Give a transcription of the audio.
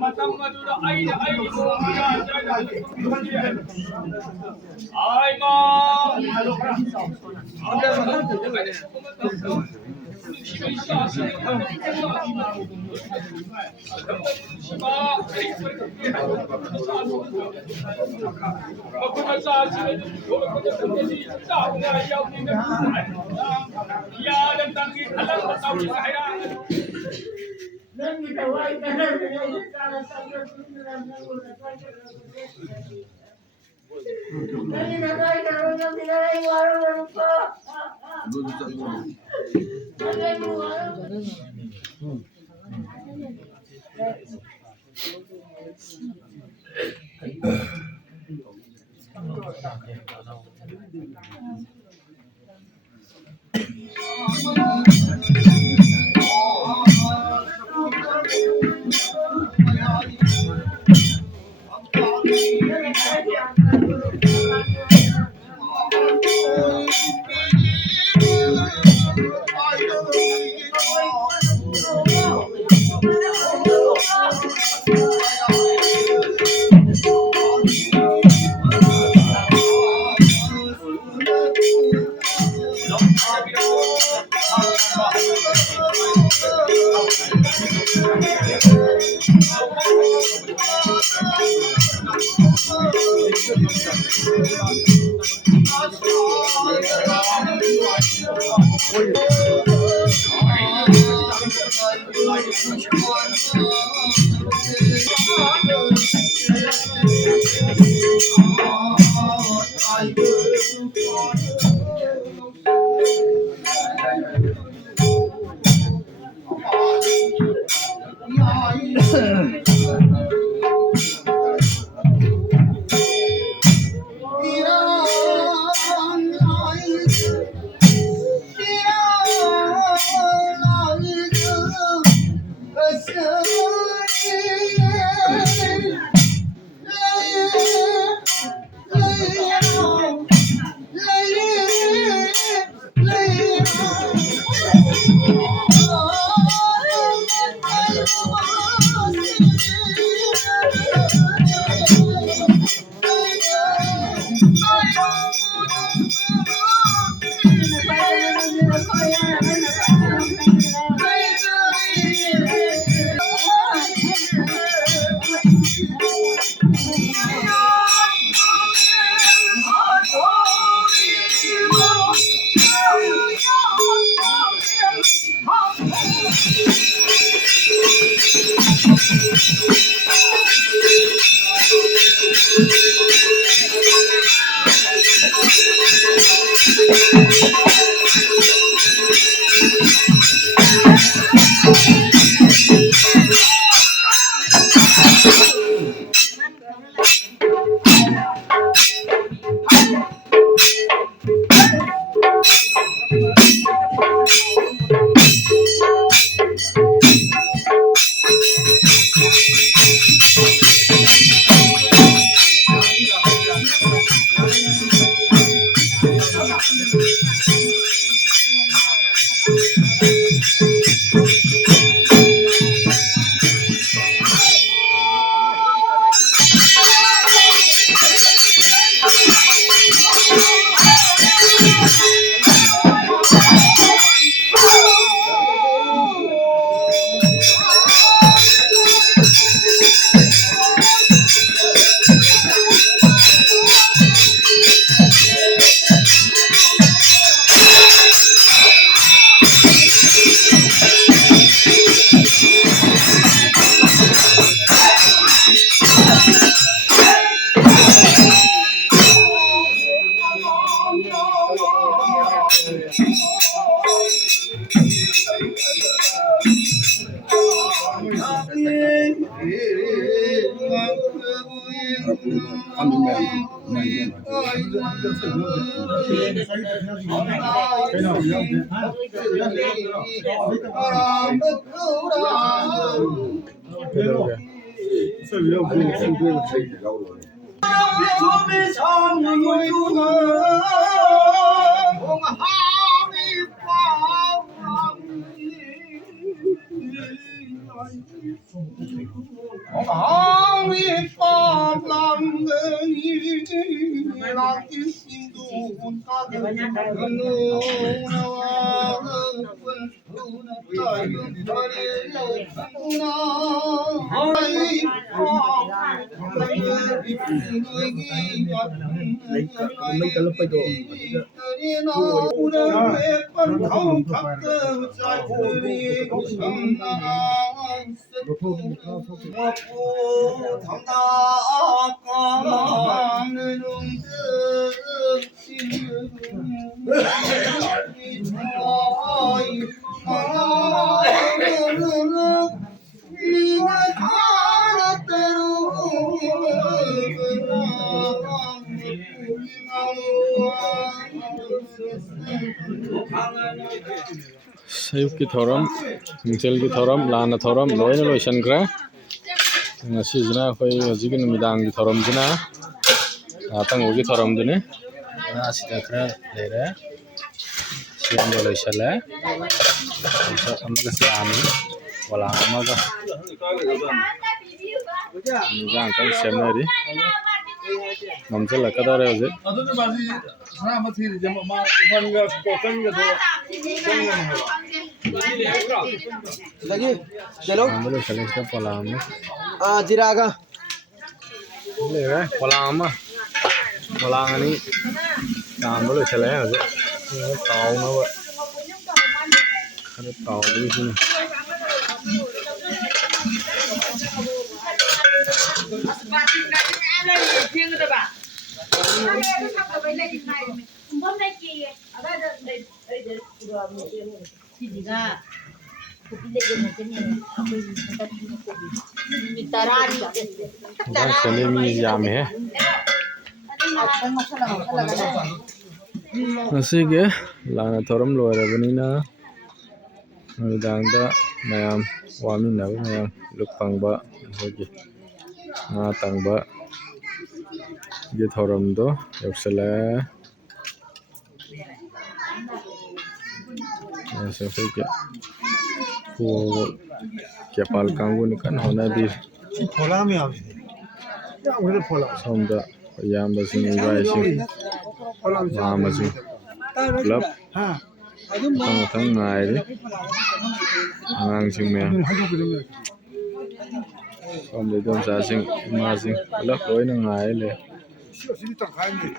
Matang madura ay mo ay ma sayuki thoram mingselki thoram lana thoram loina loisankra ngasijina khoi hojiki numidanggi thoram jina tangogi thoram dune asida khra lere siamda loisala isa amaga siami wala amaga jang kan semari namjala kadare hoje aduna bazi sana mathi jama ma wanga spoken ga do lagi chalo amalo selesta polam jiraga lere polam polangani amalo sele hoje tau na ba khare tau ni sini dah selemi jam he masih ke lana thoram loira banina midangda mayam wamin na mayam lukpangba hoji na tangba ge thoram do yoksala asa ke ko kepal kanggu ni kan hona di phola me aave ya ure phola somda yamba sing bai sing mama sing club ha adum thang ngai ri angang sing me somda dom sa sing ma sing club loi na ngai le sini tang khai ni